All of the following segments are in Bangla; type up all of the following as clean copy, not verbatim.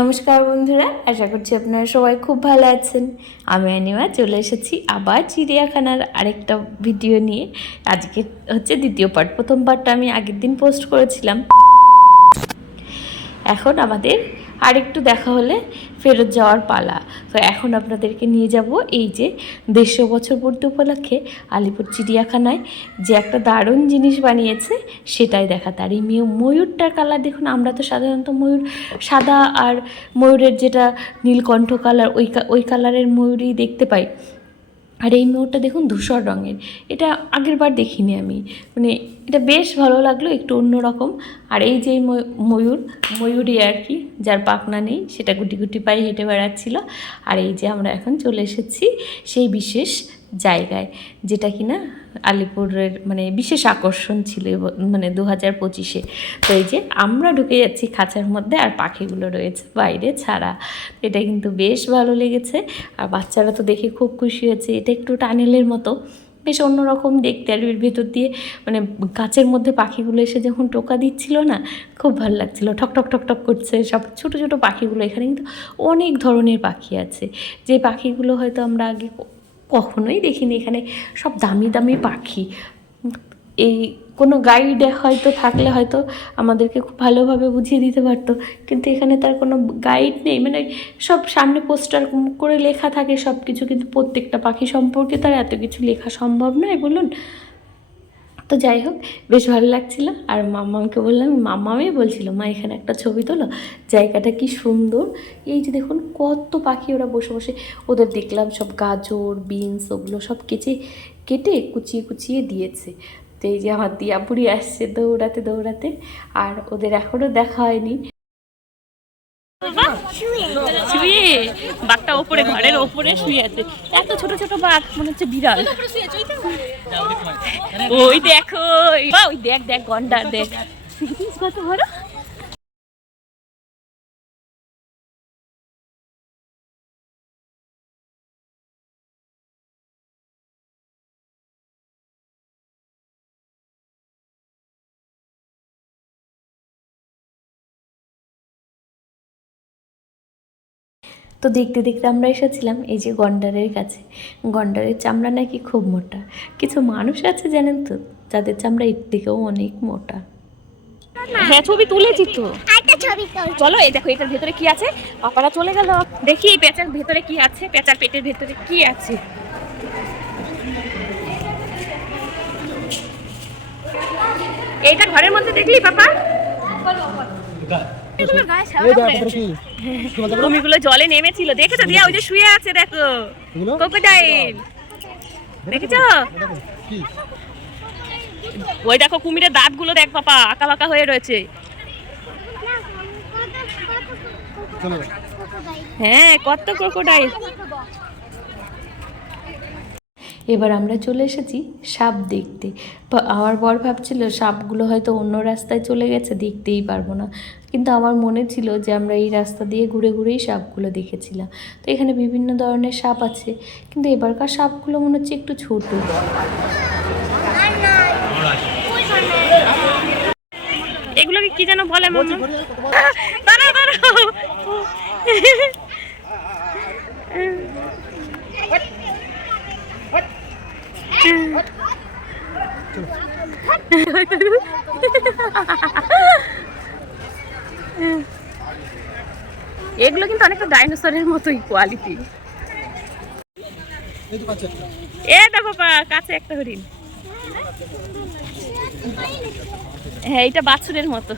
নমস্কার বন্ধুরা, আশা করছি আপনারা সবাই খুব ভালো আছেন। আমি অনিমা চলে এসেছি আবার চিড়িয়াখানার আরেকটা ভিডিও নিয়ে। আজকে হচ্ছে দ্বিতীয় পার্ট। প্রথম পার্টটা আমি আগের দিন পোস্ট করেছিলাম। এখন আমাদের আরেকটু দেখা হলে ফেরত যাওয়ার পালা। তো এখন আপনাদেরকে নিয়ে যাব এই যে 150 বছর পূর্তি উপলক্ষে আলিপুর চিড়িয়াখানায় যে একটা দারুণ জিনিস বানিয়েছে সেটাই দেখাতে। আর এই ময়ূরটার কালার দেখুন, আমরা তো সাধারণত ময়ূর সাদা আর ময়ূরের যেটা নীলকণ্ঠ কালার ওই কালারের ময়ূরই দেখতে পাই। আর এই ময়ূরটা দেখুন ধূসর রঙের, এটা আগের বার দেখিনি আমি, মানে এটা বেশ ভালো লাগলো, একটু অন্যরকম। আর এই যে ময়ূরই আর কি, যার পাখনা নেই, সেটা গুটি গুটি পায়ে হেঁটে বেড়াচ্ছিল। আর এই যে আমরা এখন চলে এসেছি সেই বিশেষ জায়গায়, যেটা কিনা আলিপুরের মানে বিশেষ আকর্ষণ ছিল মানে 2025-এ। তো এই যে আমরা ঢুকে যাচ্ছি খাঁচার মধ্যে, আর পাখিগুলো রয়েছে বাইরে ছাড়া। এটা কিন্তু বেশ ভালো লেগেছে, আর বাচ্চারা তো দেখে খুব খুশি হয়েছে। এটা একটু টানেলের মতো, বেশ অন্যরকম দেখতে। আর এর ভেতর দিয়ে মানে গাছের মধ্যে পাখিগুলো এসে যখন টোকা দিচ্ছিল না, খুব ভালো লাগছিলো। ঠক ঠক ঠক ঠক করছে সব ছোটো ছোটো পাখিগুলো। এখানে কিন্তু অনেক ধরনের পাখি আছে, যে পাখিগুলো হয়তো আমরা আগে কখনোই দেখিনি। এখানে সব দামি দামি পাখি। এই কোনো গাইড হয়তো থাকলে হয়তো আমাদেরকে খুব ভালোভাবে বুঝিয়ে দিতে পারতো, কিন্তু এখানে তার কোনো গাইড নেই। মানে সব সামনে পোস্টার করে লেখা থাকে সব কিছু, কিন্তু প্রত্যেকটা পাখি সম্পর্কে তার এত কিছু লেখা সম্ভব নয় বলুন। তো যাই হোক, বেশ ভালো লাগছিলো। আর মাম্মামকে বললাম, মাম্মামই বলছিল, মা এখানে একটা ছবি তোলো, জায়গাটা কি সুন্দর। এই যে দেখুন কত পাখি, ওরা বসে বসে ওদের দেখলাম সব গাজর বিনস ওগুলো সব কেটে কুচিয়ে কুচিয়ে দিয়েছে। তো এই যে আমার দিয়া বুড়ি আসছে দৌড়াতে দৌড়াতে, আর ওদের এখনও দেখা হয়নি। শুয়ে বাঘটা ওপরে, ঘরের ওপরে শুয়ে আছে। এত ছোট ছোট বাঘ, মনে হচ্ছে বিড়াল। ওই দেখো, ওই দেখ দেখ গন্ডার, দেখ কত বড়। তো দেখতে দেখতে আমরা এসেছিলাম এই যে গন্ডারের কাছে। গন্ডারের চামড়া নাকি খুব মোটা। কিছু মানুষ আছে জানেন তো, যাদের চামড়া এর থেকেও অনেক মোটা। হ্যাঁ, ছবি তুলেছি তো, চলো। এই দেখো এটার ভেতরে কি আছে। পাপারা চলে গেল, দেখি এই পেঁচার ভেতরে কি আছে, পেঁচার পেটের ভেতরে কি আছে। এইটা ঘরের মধ্যে দেখলি পাপা, কুমিরগুলো জলে নেমেছিল, দেখেছো দিয়া? ওই যে শুয়ে আছে দেখো, ক্রোকোডাইল দেখেছো? ওই দেখো কুমিরের দাঁতগুলো দেখ পাপা, আঁকা বাঁকা হয়ে রয়েছে। হ্যাঁ, কত ক্রোকোডাইল। এবার আমরা চলে এসেছি সাপ দেখতে। আমার বর ভাবছিল সাপগুলো হয়তো অন্য রাস্তায় চলে গেছে, দেখতেই পারবো না। কিন্তু আমার মনে ছিল যে আমরা এই রাস্তা দিয়ে ঘুরে ঘুরেই সাপগুলো দেখেছিলাম। তো এখানে বিভিন্ন ধরনের সাপ আছে, কিন্তু এবারকার সাপগুলো মনে হচ্ছে একটু ছোট। এগুলোকে কি যেন বলে মামা? দাঁড়াও দাঁড়াও, এগুলো কিন্তু অনেকটা ডাইনোসরের মতোই কোয়ালিটি। এ দেখো কাছে একটা হরিণ। হ্যাঁ, এটা বাছুরের মতো।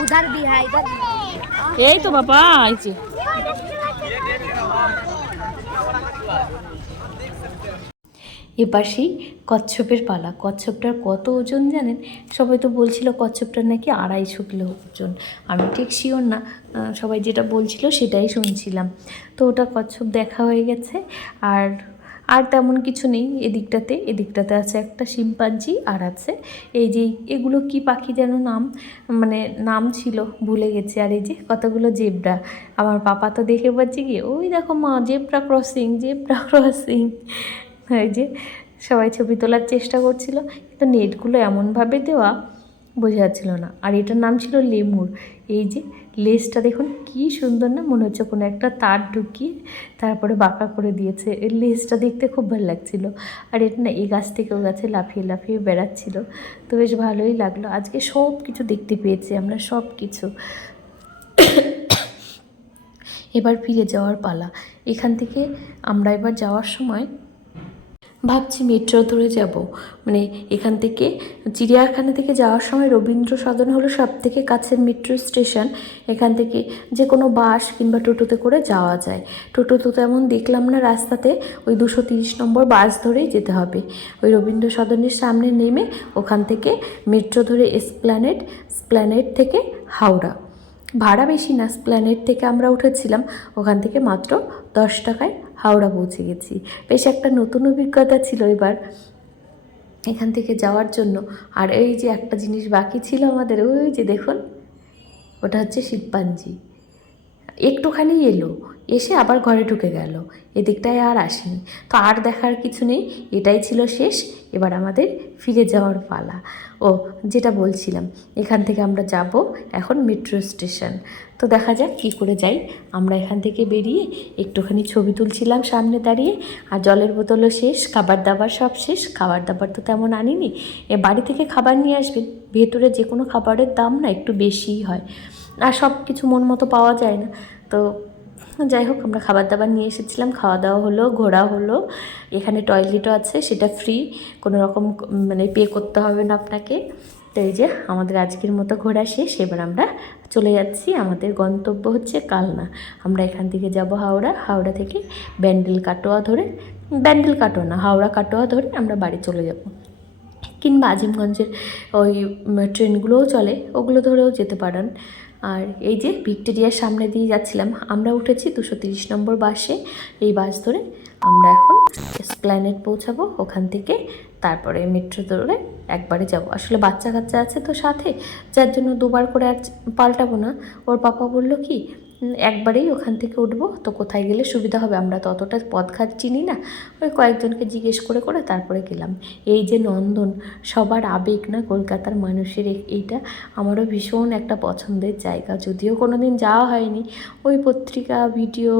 उधर भी है, इधर भी। এই তো বাবা, এই যে এপাশেই কচ্ছপের পালা। কচ্ছপটার কত ওজন জানেন? সবাই তো বলছিল কচ্ছপটার নাকি 250 কিলো ওজন। আমি ঠিক শিওর না, সবাই যেটা বলছিল সেটাই শুনছিলাম। তো ওটা কচ্ছপ দেখা হয়ে গেছে। আর আর তেমন কিছু নেই এদিকটাতে আছে একটা শিম্পাঞ্জি, আর আছে এই যে এগুলো কি পাখি যেন নাম, মানে নাম ছিল ভুলে গেছি। আর এই যে কতগুলো জেব্রা। আমার পাপা তো দেখে বলছে কি, ওই দেখো মা জেব্রা ক্রসিং, জেব্রা ক্রসিং। এই যে সবাই ছবি তোলার চেষ্টা করছিল, কিন্তু নেটগুলো এমনভাবে দেওয়া বোঝা যাচ্ছিল না। আর এটার নাম ছিল লেমুর। এই যে লেজটা দেখুন কি সুন্দর না, মনে হচ্ছে কোনো একটা তার ঢুকিয়ে তারপরে বাঁকা করে দিয়েছে। এর লেজটা দেখতে খুব ভালো লাগছিল। আর এটা না এই গাছ থেকে ও গাছে লাফিয়ে লাফিয়ে বেড়াচ্ছিল, তো বেশ ভালোই লাগলো। আজকে সব কিছু দেখতে পেয়েছি আমরা, সব কিছু। এবার ফিরে যাওয়ার পালা। এখান থেকে আমরা এবার যাওয়ার সময় ভাবছি মেট্রো ধরে যাব, মানে এখান থেকে চিড়িয়াখানা থেকে যাওয়ার সময় রবীন্দ্র সদন হলো সব থেকে কাছের মেট্রো স্টেশন। এখান থেকে যে কোনো বাস কিংবা টোটোতে করে যাওয়া যায়। টোটো তো তেমন দেখলাম না রাস্তাতে, ওই 230 নম্বর বাস ধরেই যেতে হবে। ওই রবীন্দ্র সদনের সামনে নেমে ওখান থেকে মেট্রো ধরে স্প্ল্যানেড থেকে হাওড়া। ভাড়া বেশি না, স্প্ল্যানেড থেকে আমরা উঠেছিলাম, ওখান থেকে মাত্র 10 টাকায় হাওড়া পৌঁছে গেছি। বেশ একটা নতুন অভিজ্ঞতা ছিল এবার এখান থেকে যাওয়ার জন্য। আর এই যে একটা জিনিস বাকি ছিল আমাদের, ওই যে দেখুন, ওটা হচ্ছে শিম্পাঞ্জি। একটুখানি এলো, এসে আবার ঘরে ঢুকে গেল, এদিকটায় আর আসেনি। তো আর দেখার কিছু নেই, এটাই ছিল শেষ। এবার আমাদের ফিরে যাওয়ার পালা। ও যেটা বলছিলাম, এখান থেকে আমরা যাব এখন মেট্রো স্টেশন। তো দেখা যাক কী করে যাই। আমরা এখান থেকে বেরিয়ে একটুখানি ছবি তুলছিলাম সামনে দাঁড়িয়ে। আর জলের বোতলও শেষ, খাবার দাবার সব শেষ। খাবার দাবার তো তেমন আনিনি, বাড়ি থেকে খাবার নিয়ে আসবেন। ভেতরে যে কোনো খাবারের দাম না একটু বেশিই হয়, আর সব কিছু মন মতো পাওয়া যায় না। তো যাই হোক, আমরা খাবার দাবার নিয়ে এসেছিলাম, খাওয়া দাওয়া হলো, ঘোরা হলো। এখানে টয়লেটও আছে, সেটা ফ্রি, কোনো রকম মানে পে করতে হবে না আপনাকে। তো এই যে আমাদের আজকের মতো ঘোরা শেষ। এবার আমরা চলে যাচ্ছি, আমাদের গন্তব্য হচ্ছে কালনা। আমরা এখান থেকে যাব হাওড়া, হাওড়া থেকে হাওড়া কাটোয়া ধরে আমরা বাড়ি চলে যাব। কিংবা আজিমগঞ্জের ওই ট্রেনগুলোও চলে, ওগুলো ধরেও যেতে পারেন। আর এই যে ভিক্টোরিয়ার সামনে দিয়ে যাচ্ছিলাম, আমরা উঠেছি 230 নম্বর বাসে। এই বাস ধরে আমরা এখন এসপ্ল্যানেড পৌঁছাবো, ওখান থেকে তারপরে মেট্রো ধরে একবারে যাব। আসলে বাচ্চা কাচ্চা আছে তো সাথে, যার জন্য দুবার করে আর পাল্টাবো না। ওর পাপা বলল কি, একবারেই ওখান থেকে উঠবো, তো কোথায় গেলে সুবিধা হবে, আমরা তো অতটা পথঘাট চিনি না। ওই কয়েকজনকে জিজ্ঞেস করে করে তারপরে গেলাম। এই যে নন্দন, সবার আবেগ না কলকাতার মানুষের, এইটা আমারও ভীষণ একটা পছন্দের জায়গা। যদিও কোনো দিন যাওয়া হয়নি, ওই পত্রিকা ভিডিও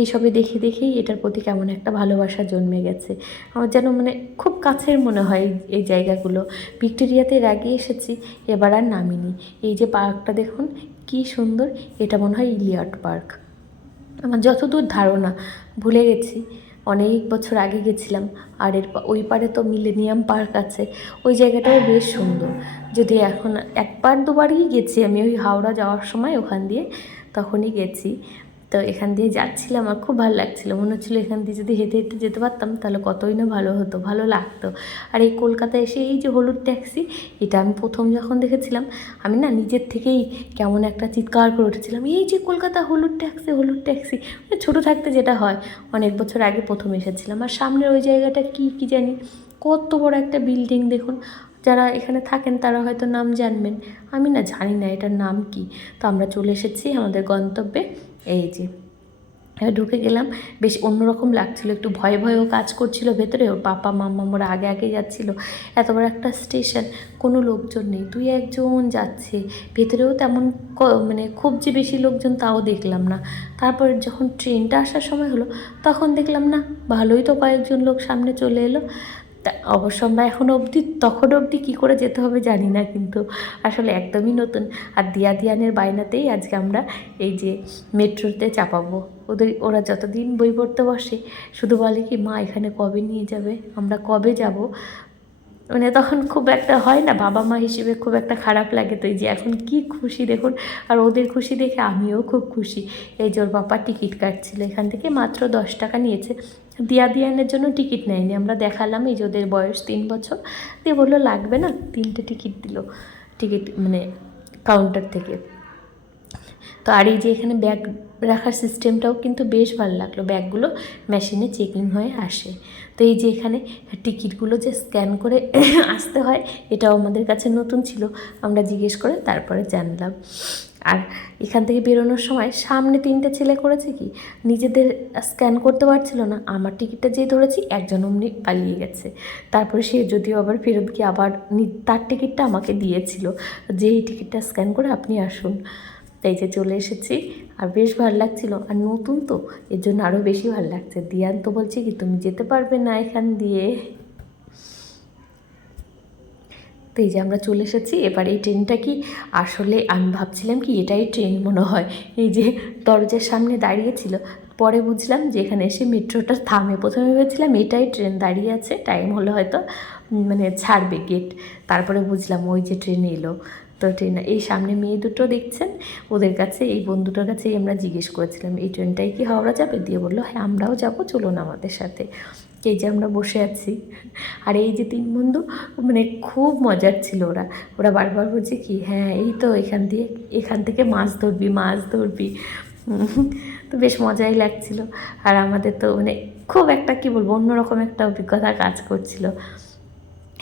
এইসবে দেখে দেখেই এটার প্রতি কেমন একটা ভালোবাসা জন্মে গেছে। আমার যেন মানে খুব কাছের মনে হয় এই জায়গাগুলো। ভিক্টোরিয়াতে এর আগে এসেছি, এবার আর নামিনি। এই যে পার্কটা দেখুন কি সুন্দর, এটা মনে হয় ইলিয়ট পার্ক, আমার যতদূর ধারণা, ভুলে গেছি, অনেক বছর আগে গেছিলাম। আর ওই পারে তো মিলেনিয়াম পার্ক আছে, ওই জায়গাটাও বেশ সুন্দর। যদি এখন একবার দুবারই গেছি আমি, ওই হাওড়া যাওয়ার সময় ওখান দিয়ে তখনই গেছি। তো এখান দিয়ে যাচ্ছিলাম, আমার খুব ভালো লাগছিলো, মনে হচ্ছিলো এখান দিয়ে যদি হেঁটে হেঁটে যেতে পারতাম তাহলে কতই না ভালো হতো, ভালো লাগতো। আর এই কলকাতায় এসে এই যে হলুদ ট্যাক্সি, এটা আমি প্রথম যখন দেখেছিলাম, আমি না নিজের থেকেই কেমন একটা চিৎকার করে উঠেছিলাম, এই যে কলকাতা হলুদ ট্যাক্সি, হলুদ ট্যাক্সি। মানে ছোটো থাকতে যেটা হয়, অনেক বছর আগে প্রথম এসেছিলাম। আর সামনের ওই জায়গাটা কি জানি, কত বড় একটা বিল্ডিং দেখুন। যারা এখানে থাকেন তারা হয়তো নাম জানবেন, আমি না জানি না এটার নাম কি। তো আমরা চলে এসেছি আমাদের গন্তব্যে। এই যে ঢুকে গেলাম, বেশ অন্যরকম লাগছিল, একটু ভয় ভয়ও কাজ করছিল ভেতরে। ওর পাপা মাম্মা ওরা আগে আগে যাচ্ছিলো। এত বড় একটা স্টেশন, কোনো লোকজন নেই, 2-1 যাচ্ছে। ভেতরেও তেমন মানে খুব যে বেশি লোকজন তাও দেখলাম না। তারপর যখন ট্রেনটা আসার সময় হলো, তখন দেখলাম না, ভালোই তো কয়েকজন লোক সামনে চলে এলো। তা অবশ্য আমরা তখন অবধি কী করে যেতে হবে জানি না, কিন্তু আসলে একদমই নতুন। আর দিয়ানের বায়নাতেই আজকে আমরা এই যে মেট্রোতে চাপাবো। ওরা যতদিন বই পড়তে বসে শুধু বলে কি, মা এখানে কবে নিয়ে যাবে, আমরা কবে যাব। মানে তখন খুব একটা হয় না, বাবা মা হিসেবে খুব একটা খারাপ লাগে। তো এই যে এখন কি খুশি দেখুন, আর ওদের খুশি দেখে আমিও খুব খুশি। এই যে ওর বাবা টিকিট কাটছিল, এখান থেকে মাত্র 10 টাকা নিয়েছে। দিয়ানের জন্য টিকিট নেয়নি, আমরা দেখালাম এই যে ওদের বয়স 3 বছর, দিয়ে বললো লাগবে না, 3টে টিকিট দিল টিকিট মানে কাউন্টার থেকে। তো আর এই যে এখানে ব্যাগ রাখার সিস্টেমটাও কিন্তু বেশ ভালো লাগলো, ব্যাগগুলো মেশিনে চেকিং হয়ে আসে। তো এই যে এখানে টিকিটগুলো যে স্ক্যান করে আসতে হয়, এটাও আমাদের কাছে নতুন ছিল, আমরা জিজ্ঞেস করে তারপরে জানলাম। আর এখান থেকে বেরোনোর সময় সামনে 3টে ছেলে করেছে কি, নিজেদের স্ক্যান করতে পারছিল না, আমার টিকিটটা যেই ধরেছি একজন অমনি পালিয়ে গেছে। তারপরে সে যদিও আবার ফেরত গিয়ে আবার তার টিকিটটা আমাকে দিয়েছিল, যে এই টিকিটটা স্ক্যান করে আপনি আসুন। তাই যে চলে এসেছি, আর বেশ ভালো লাগছিল, আর নতুন তো এর জন্য আরও বেশি ভালো লাগছে। দিয়ান তো বলছে কি তুমি যেতে পারবে না এখান দিয়ে। তো এই যে আমরা চলে এসেছি। এবার এই ট্রেনটা কি আসলে আমি ভাবছিলাম কি এটাই ট্রেন মনে হয়, এই যে দরজার সামনে দাঁড়িয়েছিল, পরে বুঝলাম যে এখানে এসে মেট্রোটা থামে। প্রথমে ভেবেছিলাম এটাই ট্রেন দাঁড়িয়ে আছে, টাইম হলে হয়তো মানে ছাড়বে গেট, তারপরে বুঝলাম ওই যে ট্রেন এলো। তো ট্রেন এই সামনে মেয়ে দুটো দেখছেন, ওদের কাছে এই বন্ধুটার কাছেই আমরা জিজ্ঞেস করেছিলাম এই ট্রেনটাই কি হাওড়া যাবে, দিয়ে বললো হ্যাঁ আমরাও যাবো, চলুন আমাদের সাথে। এই যে আমরা বসে আছি, আর এই যে 3 বন্ধু মানে খুব মজার ছিল। ওরা ওরা বারবার বলছে কি হ্যাঁ এই তো এখান থেকে মাছ ধরবি মাছ ধরবি। তো বেশ মজাই লাগছিল। আর আমাদের তো মানে খুব একটা কী বলবো অন্যরকম একটা অভিজ্ঞতা কাজ করছিল।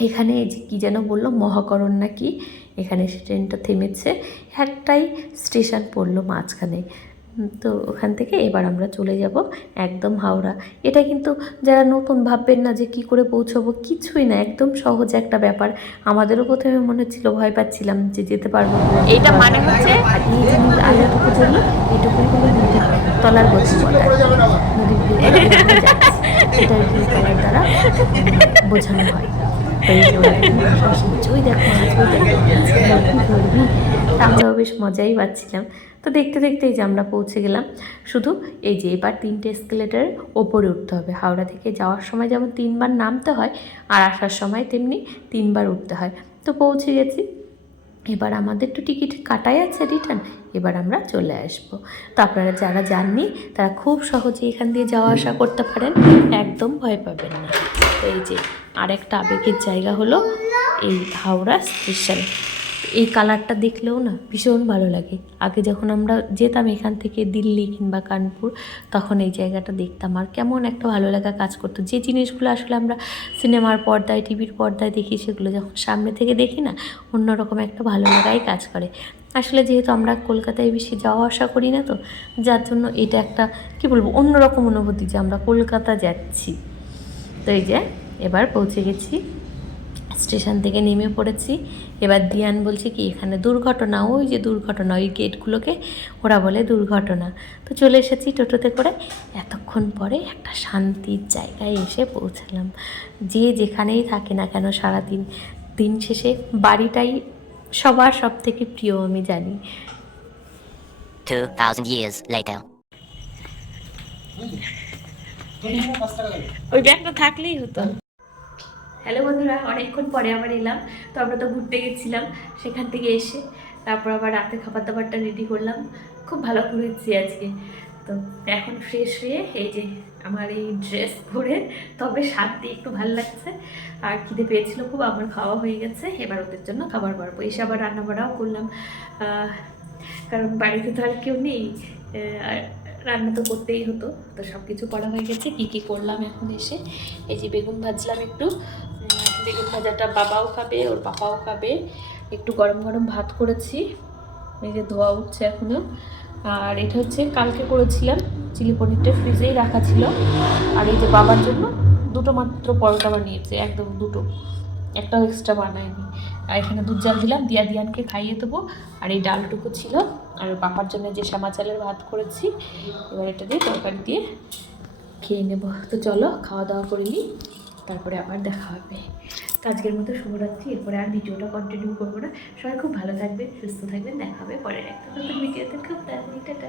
এখানে এই যে কী যেন বললো মহাকরণ নাকি, এখানে এসে ট্রেনটা থেমেছে, একটাই স্টেশন পড়লো মাঝখানে। তো ওখান থেকে এবার আমরা চলে যাব একদম হাওড়া। এটা কিন্তু যারা নতুন ভাববেন না যে কি করে পৌঁছবো, কিছুই না, একদম সহজ একটা ব্যাপার। আমাদেরও প্রথমে মনে ছিল, ভয় পাচ্ছিলাম যে যেতে পারবো। এইটা মানে হচ্ছে আর এই যে আলোটুকু জ্বললো, এইটুকুই হলো নদীর তলার গতি বলা, নদীর ভিউ এটার ভিউ কলার দ্বারা বোঝানো হয়। তো এই যে ওরা সবসময় দেখো ধরবি, আমরাও বেশ মজাই পাচ্ছিলাম। তো দেখতে দেখতেই যে আমরা পৌঁছে গেলাম। শুধু এই যে এবার 3টে এসকেলেটারের ওপরে উঠতে হবে। হাওড়া থেকে যাওয়ার সময় যেমন 3বার নামতে হয়, আর আসার সময় তেমনি 3বার উঠতে হয়। তো পৌঁছে গেছি, এবার আমাদের তো টিকিট কাটাই আছে রিটার্ন, এবার আমরা চলে আসব। তো আপনারা যারা যাননি তারা খুব সহজেই এখান দিয়ে যাওয়া আসা করতে পারেন, একদম ভয় পাবেন না। তো এই যে আরেকটা আবেগের জায়গা হলো এই হাওড়া স্টেশন। এই কালারটা দেখলেও না ভীষণ ভালো লাগে। আগে যখন আমরা যেতাম এখান থেকে দিল্লি কিংবা কানপুর, তখন এই জায়গাটা দেখতাম আর কেমন একটা ভালো লাগা কাজ করতো। যে জিনিসগুলো আসলে আমরা সিনেমার পর্দায় টিভির পর্দায় দেখি, সেগুলো যখন সামনে থেকে দেখি না, অন্যরকম একটা ভালো লাগাই কাজ করে। আসলে যেহেতু আমরা কলকাতায় বেশি যাওয়া আসা করি না, তো যার জন্য এটা একটা কী বলবো অন্যরকম অনুভূতি যে আমরা কলকাতা যাচ্ছি। তো এই যে এবার পৌঁছে গেছি, স্টেশন থেকে নেমে পড়েছি। এবার দিয়ান বলছে কি এখানে দুর্ঘটনা, ওই যে দুর্ঘটনা, ওই গেটগুলোকে ওরা বলে দুর্ঘটনা। তো চলে এসেছি টোটোতে করে, এতক্ষণ পরে একটা শান্তির জায়গায় এসে পৌঁছালাম। যে যেখানেই থাকে না কেন সারাদিন, দিন শেষে বাড়িটাই সবার সব থেকে প্রিয় আমি জানি। 2000 years later. ওই ব্যাগটা থাকলেই হতো। হ্যালো বন্ধুরা, অনেকক্ষণ পরে আবার এলাম। তো আমরা তো ঘুরতে গেছিলাম, সেখান থেকে এসে তারপর আবার রাতে খাবার দাবারটা রেডি করলাম। খুব ভালো ঘুরেছি আজকে। তো এখন ফ্রেশ হয়ে এই যে আমার এই ড্রেস পরে তবে শান্তি একটু ভালো লাগছে। আর খিদে পেয়েছিল খুব, আমার খাওয়া হয়ে গেছে। এবার ওদের জন্য খাবার বাড়বো, এসে আবার রান্না বাড়াও করলাম, কারণ বাড়িতে তো আর কেউ নেই, রান্না তো করতেই হতো। তো সব কিছু করা হয়ে গেছে। কী কী করলাম এখন এসে, এই যে বেগুন ভাজলাম একটু, বেগুন ভাজাটা বাবাও খাবে, ওর পাপাও খাবে। একটু গরম গরম ভাত করেছি, এই যে ধোয়া উঠছে এখনও। আর এটা হচ্ছে কালকে করেছিলাম চিলি পনিরটা, ফ্রিজেই রাখা ছিল। আর এই যে বাবার জন্য 2টো মাত্র পরোটা বানিয়েছে, একদম 2টো, একটাও এক্সট্রা বানায়নি। আর এখানে দুধ জাল দিলাম, দিয়ানকে খাইয়ে দেবো। আর এই ডালটুকু ছিল, আর বাবার জন্য যে শ্যামা চালের ভাত করেছি, এবার এটা দিয়ে তরকারি দিয়ে খেয়ে নেব। তো চলো খাওয়া দাওয়া করে নিই, তারপরে আবার দেখা হবে। তো আজকের মতো শুভরাত্রি, এরপরে আর ভিডিওটা কন্টিনিউ করবো না। সবাই খুব ভালো থাকবেন, সুস্থ থাকবেন, দেখা হবে পরের একটা নতুন ভিডিওতে। খুব তাড়াতাড়ি, টাটা।